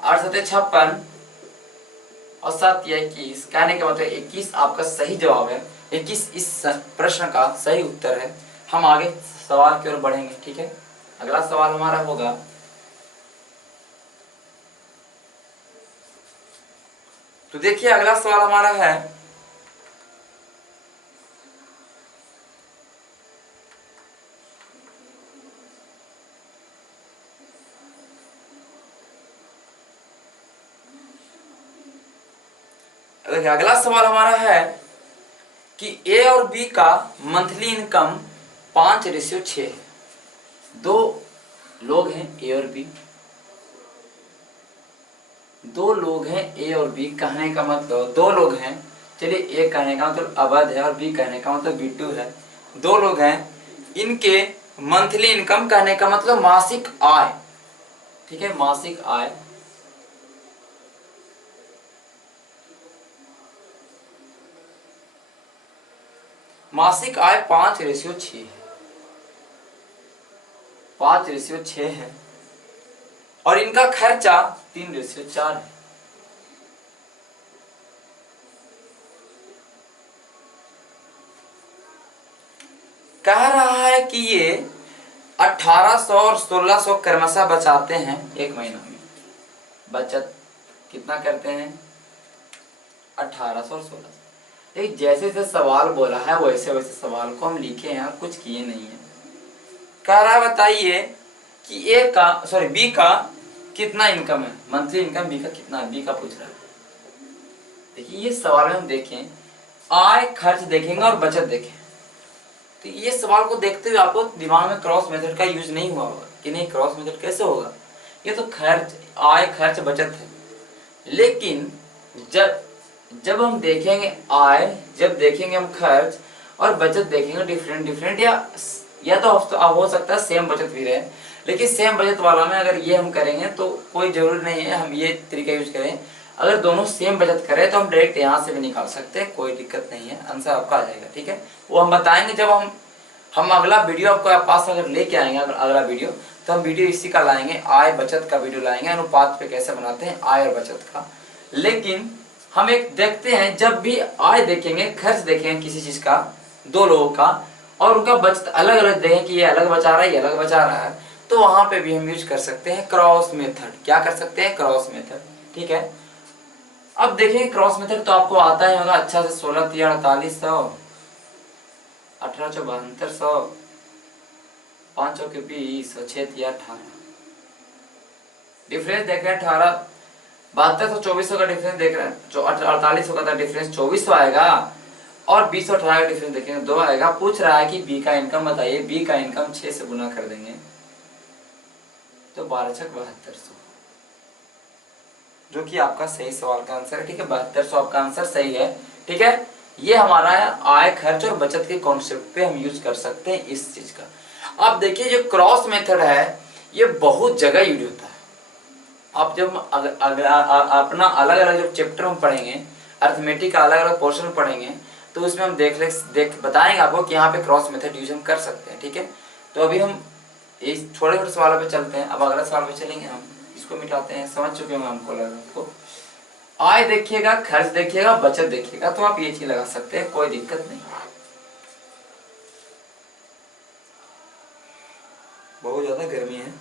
8 7 56 और 7 या 21। कहने का मतलब 21 आपका सही जवाब है। 21 इस प्रश्न का सही उत्तर है। हम आगे सवाल की ओर बढ़ेंगे, ठीक है। अगला सवाल हमारा होगा, तो देखिए अगला सवाल हमारा है, देखिए अगला सवाल हमारा है कि ए और बी का मंथली इनकम 5:6 है। 2 लोग हैं ए और बी, 2 लोग हैं ए और बी। कहने का मतलब 2 लोग हैं, चलिए ए कहने का मतलब अवध है और बी कहने का मतलब बिट्टू है। 2 लोग हैं, इनके मंथली इनकम कहने का मतलब मासिक आय, ठीक है, मासिक आय मासिक आय 5:6 है, 5:6 है और इनका खर्चा 3:4 है। कह रहा है कि ये 1800 और 1600 क्रमशः बचाते हैं एक महीना में। बचत कितना करते हैं? 1800 और 1600। एक जैसे जैसे सवाल बोला है वैसे वैसे सवाल को हम लिखे हैं, कुछ किए नहीं है। कह रहा है बताइए कि बी का कितना इनकम है, मंथली इनकम बी का कितना है, बी का पूछ रहा है। देखिए ये सवाल में हम देखें, आय खर्च देखेंगे और बचत देखें, तो ये सवाल को देखते हुए आपको दिमाग में क्रॉस मेथड का यूज नहीं हुआ होगा कि नहीं क्रॉस मेथड कैसे होगा, ये तो खर्च आय खर्च बचत है। लेकिन जब हम देखेंगे आय, जब देखेंगे हम खर्च और बचत देखेंगे डिफरेंट या तो हो सकता है सेम बचत भी रहे, लेकिन सेम बचत वाला में अगर ये हम करेंगे तो कोई जरूरी नहीं है हम ये तरीका यूज करें। अगर दोनों सेम बचत करें तो हम डायरेक्ट यहाँ से भी निकाल सकते हैं, कोई दिक्कत नहीं है, आंसर आपका आ जाएगा, ठीक है। वो हम बताएंगे जब हम अगला वीडियो आपको पास अगर लेके आएंगे, अगला वीडियो तो हम वीडियो इसी का लाएंगे, आय बचत का वीडियो लाएंगे, अनुपात पे कैसे बनाते हैं आय और बचत का। लेकिन हम एक देखते हैं, जब भी आय देखेंगे खर्च देखेंगे किसी चीज का 2 लोगों का और उनका बचत अलग अलग देखें कि ये अलग बचा रहा है ये अलग बचा रहा है, तो वहां पे भी हम यूज कर सकते हैं क्रॉस मेथड। क्या कर सकते हैं? क्रॉस मेथड, ठीक है। अब देखें क्रॉस मेथड तो आपको आता ही होगा अच्छा से। 16 3 4800, 18 4 7200, 5 4 20 और 6 3 18। डिफरेंस देख रहे हैं 18 7200 2400 का डिफरेंस देख रहे हैं, 4800 का डिफरेंस 2400 आएगा और 20 और 18 का डिफरेंस देखेंगे 2 आएगा। पूछ रहा है कि बी का इनकम बताइए, बी का इनकम 6 से गुना कर देंगे तो 12 6 7200, जो कि आपका सही सवाल का आंसर है, ठीक है। 7200 आपका आंसर सही है, ठीक है। ये हमारा आय खर्च और बचत के कॉन्सेप्ट पे हम यूज कर सकते हैं इस चीज का। अब देखिए जो क्रॉस मेथड है ये बहुत जगह यूज होता है। आप जब अपना अलग अलग जब चैप्टर हम पढ़ेंगे, अर्थमेटिक का अलग अलग पोर्शन पढ़ेंगे, तो उसमें हम देख बताएंगे आपको कि यहाँ पे क्रॉस मेथड यूज हम कर सकते हैं, ठीक है। तो अभी हम इस छोटे छोटे सवालों पे चलते हैं। अब अगला सवाल पे चलेंगे, हम इसको मिटाते हैं, समझ चुके होंगे हमको लगा आपको। आय देखिएगा, खर्च देखिएगा, बचत देखिएगा, तो आप ये चीज लगा सकते हैं, कोई दिक्कत नहीं। बहुत ज्यादा गर्मी है।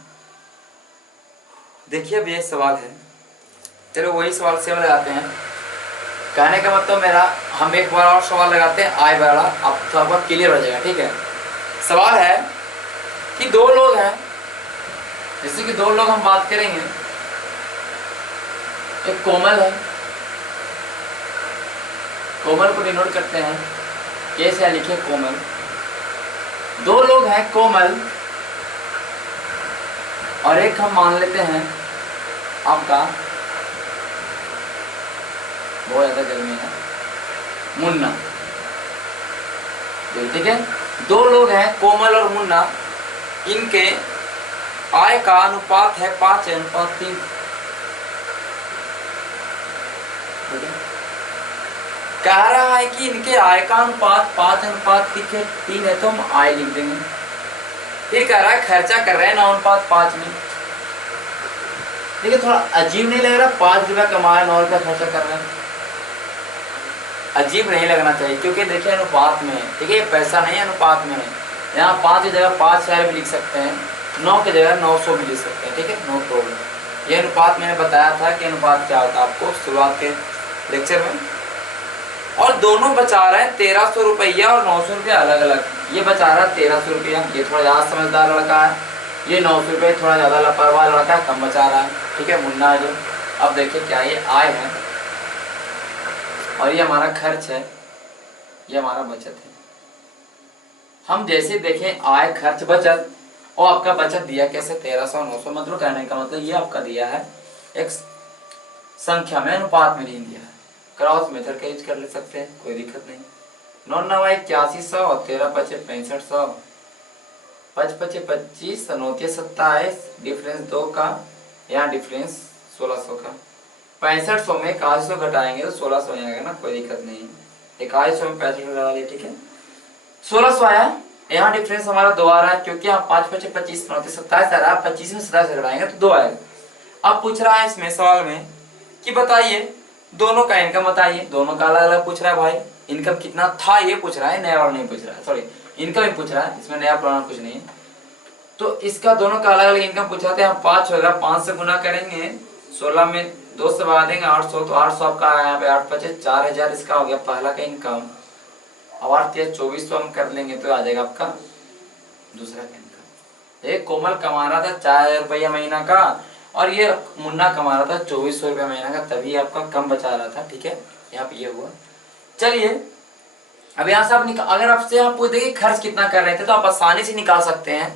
देखिए अब ये सवाल है, चलो वही सवाल से लगाते हैं। कहने का मतलब मेरा, हम एक बार और सवाल लगाते हैं आय वाला, अब तो आपका क्लियर हो जाएगा, ठीक है। सवाल है कि 2 लोग हैं, जैसे कि 2 लोग हम बात करेंगे, एक कोमल है, कोमल को डिनोट करते हैं कैसे लिखे कोमल। 2 लोग हैं कोमल और एक हम मान लेते हैं आपका बहुत ज्यादा गर्मी है, मुन्ना। ठीक है, दो लोग हैं कोमल और मुन्ना, इनके आय का अनुपात है 5:3। कह रहा है कि इनके आय का अनुपात 5:3 है, तो हम आय लिख देंगे। फिर कह रहा है खर्चा कर रहे हैं 9:5 में। देखिए थोड़ा अजीब नहीं लग रहा, 5 रुपया कमाया 9 रुपया खर्चा कर रहे हैं, अजीब नहीं लगना चाहिए, क्योंकि देखिए अनुपात में है, ठीक है, ये पैसा नहीं है, अनुपात में है। यहाँ 5 की जगह 5,000 भी लिख सकते हैं, 9 की जगह 900 भी लिख सकते हैं, ठीक है, नो प्रॉब्लम। ये अनुपात मैंने बताया था कि अनुपात क्या होता है आपको शुरुआत के लेक्चर में। और दोनों बचा रहे हैं 1300 रुपया और 900 रुपया अलग अलग। ये बचा रहा है 1300 रुपया, ये थोड़ा ज़्यादा समझदार लड़का है। ये 900 रुपये थोड़ा ज़्यादा लापरवाह लड़का है, कम बचा रहा है, ठीक है, मुन्ना है जो। अब देखिए क्या ये आय है और ये हमारा खर्च है, ये हमारा बचत है। हम जैसे देखें आय खर्च बचत, और आपका बचत दिया कैसे 1300 900, मतलब कहने का मतलब ये आपका दिया है एक संख्या में, अनुपात में नहीं दिया है। क्रॉस मेथड का यूज कर ले सकते हैं, कोई दिक्कत नहीं। 9 9 8100 और 13 5 6500, 5 5 25 9 27, डिफरेंस 2 का, यहाँ डिफरेंस 1600 का। 6500 में 8100 घटाएंगे तो 1600 आएगा ना, कोई दिक्कत नहीं। 2100 में 65 लगा लिया, ठीक है, 1600 आया। यहाँ डिफरेंस हमारा 2 आ रहा है, क्योंकि यहाँ 5 5 25 9 27 आ रहा है, 25 में 27 घटाएंगे तो 2 आएगा। अब पूछ रहा है इसमें सवाल में कि बताइए दोनों का इनकम बताइए। दोनों का अलग अलग पूछ रहा है भाई, इनकम कितना था ये पूछ रहा है, नया वाला नहीं पूछ रहा है, सॉरी इनकम ही पूछ रहा है, इसमें नया पुराना कुछ नहीं है। तो इसका दोनों का अलग अलग इनकम पूछा था। 5 होगा, 5 से गुना करेंगे, 16 में 2 से बढ़ा देंगे 800, तो 800 आपका आया यहाँ पे, 8 5 4000 इसका हो गया पहला का इनकम। अब 8 2400 हम कर लेंगे तो आ जाएगा आपका दूसरा का इनकम। एक कोमल कमा रहा था 4000 रुपया महीना का, और ये मुन्ना कमा रहा था 2400 रुपया महीना का, तभी आपका कम बचा रहा था, ठीक है, यहाँ पे ये हुआ। चलिए अब यहाँ से आप अगर आपसे आप पूछ देखिए खर्च कितना कर रहे थे, तो आप आसानी से निकाल सकते हैं,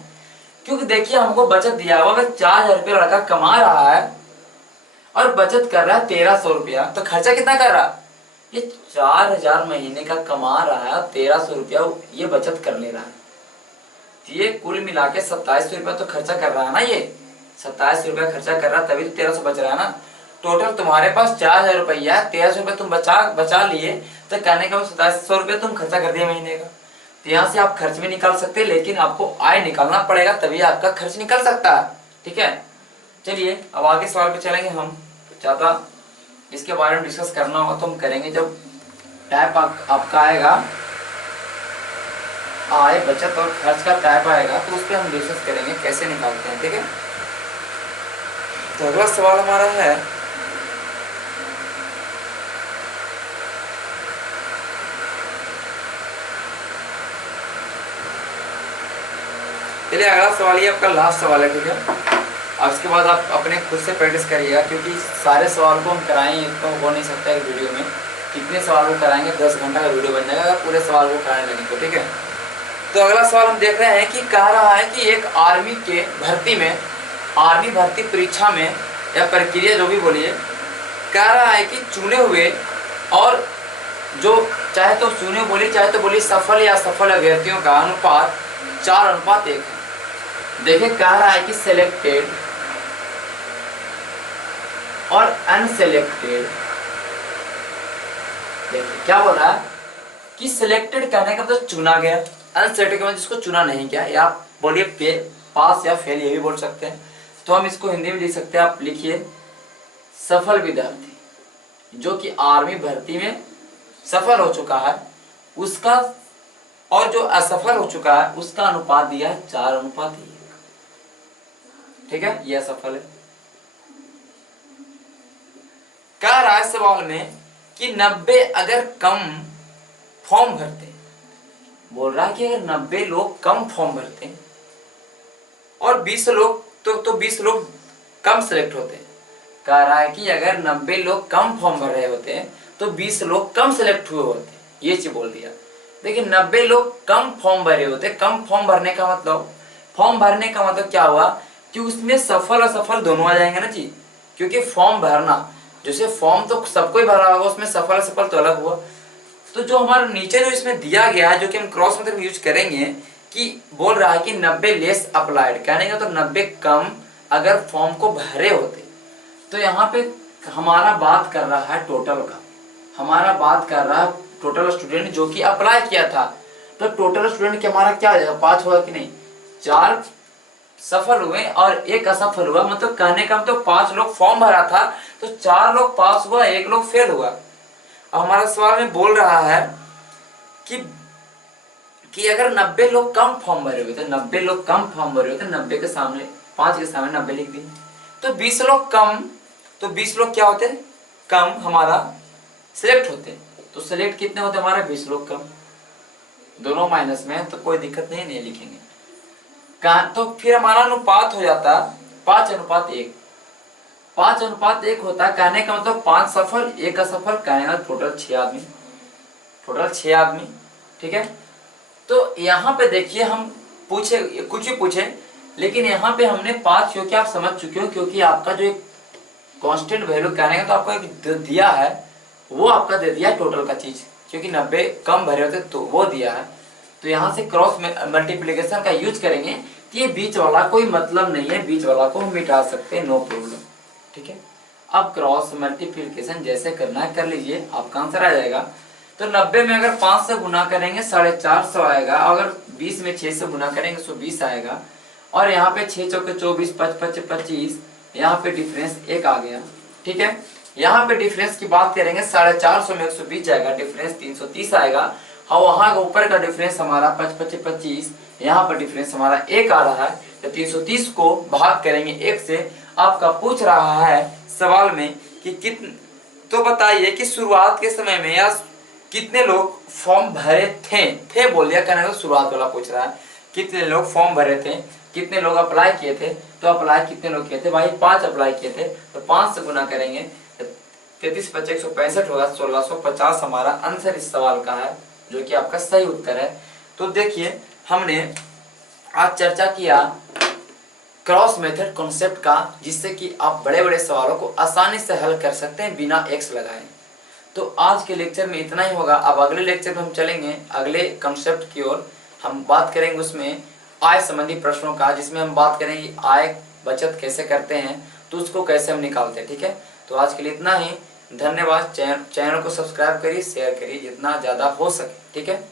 क्योंकि देखिए हमको बचत दिया हुआ, अगर 4000 रुपया लड़का कमा रहा है और बचत कर रहा है 1300 रुपया, तो खर्चा कितना कर रहा है? ये 4000 महीने का कमा रहा है, 1300 रुपया ये बचत कर ले रहा है, ये कुल मिला के 2700 रुपया तो खर्चा कर रहा है ना, ये 2700 रुपया खर्चा कर रहा है, तभी तो 1300 बच रहा है ना। टोटल तुम्हारे पास 4000 रुपया है, 1300 रुपया तुम बचा लिए, तो कहने का 2700 रुपया तुम खर्चा कर दिए महीने का। तो यहाँ से आप खर्च भी निकाल सकते हैं, लेकिन आपको आय निकालना पड़ेगा, तभी आपका खर्च निकल सकता है, ठीक है। चलिए अब आगे सवाल पे चलेंगे। हम ज़्यादा इसके बारे में डिस्कस करना होगा तो हम करेंगे जब टाइप आपका आएगा, आय बचत और खर्च का टाइप आएगा, तो उस पर हम डिस्कस करेंगे कैसे निकालते हैं, ठीक है। तो अगला सवाल हमारा है, चलिए अगला सवाल ये आपका लास्ट सवाल है, ठीक है। अब इसके बाद आप अपने खुद से प्रैक्टिस करिएगा, क्योंकि सारे सवाल को हम कराएंगे तो हो नहीं सकता है वीडियो में। कितने सवाल को कराएंगे, 10 घंटा का वीडियो बन जाएगा अगर पूरे सवाल को कराने लगे तो, ठीक है। तो अगला सवाल हम देख रहे हैं कि कह रहा है कि एक आर्मी के भर्ती में, आर्मी भर्ती परीक्षा में या प्रक्रिया जो भी बोलिए, कह रहा है कि चुने हुए और जो चाहे तो चुने बोलिए चाहे तो बोलिए सफल या असफल अभ्यर्थियों का अनुपात 4:1 है। देखिए कह रहा है कि सिलेक्टेड और अनसिलेक्टेड। देखिए क्या बोल रहा है कि सिलेक्टेड कहने का मतलब चुना गया, अनसिलेक्टेड का मतलब जिसको चुना नहीं गया, या आप बोलिए पास या फेल, ये भी बोल सकते हैं। तो हम इसको हिंदी में लिख सकते हैं, आप लिखिए सफल विद्यार्थी जो कि आर्मी भर्ती में सफल हो चुका है उसका, और जो असफल हो चुका है उसका अनुपात दिया है 4:1, ठीक है, यह सफल है। कह रहा है सवाल में कि 90 अगर कम फॉर्म भरते, बोल रहा है कि अगर 90 लोग कम फॉर्म भरते और 20 लोग तो 20 लोग कम सेलेक्ट होते। कह रहा है कि अगर 90 लोग कम फॉर्म भर रहे होते तो 20 लोग कम सेलेक्ट हुए होते, ये चीज बोल दिया। देखिए 90 लोग कम फॉर्म भरे होते, कम फॉर्म भरने का मतलब, फॉर्म भरने का मतलब क्या हुआ कि उसमें सफल असफल दोनों आ जाएंगे ना जी। क्योंकि फॉर्म भरना, जैसे फॉर्म तो सबको ही भरा होगा, उसमें सफल असफल तो अलग हुआ। तो जो हमारा नीचे जो इसमें दिया गया है, जो कि हम क्रॉस मेथड यूज करेंगे, कि बोल रहा है कि 90 लेस अप्लाइड, कहने का तो 90 कम अगर फॉर्म को भरे होते। तो यहाँ पे हमारा बात कर रहा है टोटल का, हमारा बात कर रहा है टोटल स्टूडेंट जो कि अप्लाई किया था। तो टोटल स्टूडेंट के हमारा क्या हो जाएगा, 5 होगा कि नहीं, 4 सफल हुए और 1 असफल हुआ, मतलब कहने का मतलब 5 लोग फॉर्म भरा था तो 4 लोग पास हुआ, 1 लोग फेल हुआ। अब हमारा सवाल में बोल रहा है कि अगर 90 लोग कम फॉर्म भरे हुए थे, 90 लोग कम फॉर्म भरे हुए थे, 90 के सामने 5 के सामने 90 लिख दिए, तो 20 लोग कम, तो 20 लोग क्या होते, कम हमारा सिलेक्ट होते। तो सिलेक्ट कितने होते हमारे, 20 लोग कम, दोनों माइनस में है तो कोई दिक्कत नहीं लिखेंगे। तो फिर हमारा अनुपात हो जाता 5:1, 5:1 होता, कहने का मतलब 5 सफल 1 असफल, कहने का टोटल 6 आदमी, टोटल 6 आदमी। ठीक है, तो यहाँ पे देखिए हम पूछे कुछ भी पूछे, लेकिन यहाँ पे हमने 5 क्योंकि आप समझ चुके हो, क्योंकि आपका जो एक कांस्टेंट वैल्यू कहने का तो आपको एक दिया है, वो आपका दे दिया टोटल का चीज, क्योंकि 90 कम भरे होते तो वो दिया है। तो यहाँ से क्रॉस मल्टीप्लीकेशन का यूज करेंगे, तो ये बीच वाला कोई मतलब नहीं है, बीच वाला को हम मिटा सकते हैं, नो प्रॉब्लम। ठीक है, अब क्रॉस मल्टीप्लीकेशन जैसे करना है कर लीजिए, आपका आंसर आ जाएगा। तो 90 में अगर 5 से गुना करेंगे 450 आएगा, अगर 20 में 6 से गुना करेंगे 120 आएगा, और यहाँ पे 6 चौके 24, 5 25, यहाँ पे डिफरेंस 1 आ गया। ठीक है, यहाँ पे डिफरेंस की बात करेंगे 450 में 120 जाएगा, डिफरेंस 330 आएगा, और वहां का ऊपर का डिफरेंस हमारा 5 25, यहाँ पर डिफरेंस हमारा 1 आ रहा है। तो 330 को भाग करेंगे 1 से। आपका पूछ रहा है सवाल में कि तो बताइए कि शुरुआत के समय में या कितने लोग फॉर्म भरे थे बोल दिया, कहने तो शुरुआत वाला पूछ रहा है कितने लोग फॉर्म भरे थे, कितने लोग अप्लाई किए थे। तो अप्लाई कितने लोग किए थे भाई, 5 अप्लाई किए थे, तो 5 से गुना करेंगे 33 5 165 होगा, 1650 हमारा आंसर इस सवाल का है, जो कि आपका सही उत्तर है। तो देखिए हमने आज चर्चा किया क्रॉस मेथड कॉन्सेप्ट का, जिससे कि आप बड़े बड़े सवालों को आसानी से हल कर सकते हैं बिना एक्स लगाए। तो आज के लेक्चर में इतना ही होगा। अब अगले लेक्चर में हम चलेंगे अगले कॉन्सेप्ट की ओर, हम बात करेंगे उसमें आय संबंधी प्रश्नों का, जिसमें हम बात करेंगे आय बचत कैसे करते हैं, तो उसको कैसे हम निकालते हैं। ठीक है, तो आज के लिए इतना ही, धन्यवाद। चैनल को सब्सक्राइब करिए, शेयर करिए जितना ज़्यादा हो सके। ठीक है।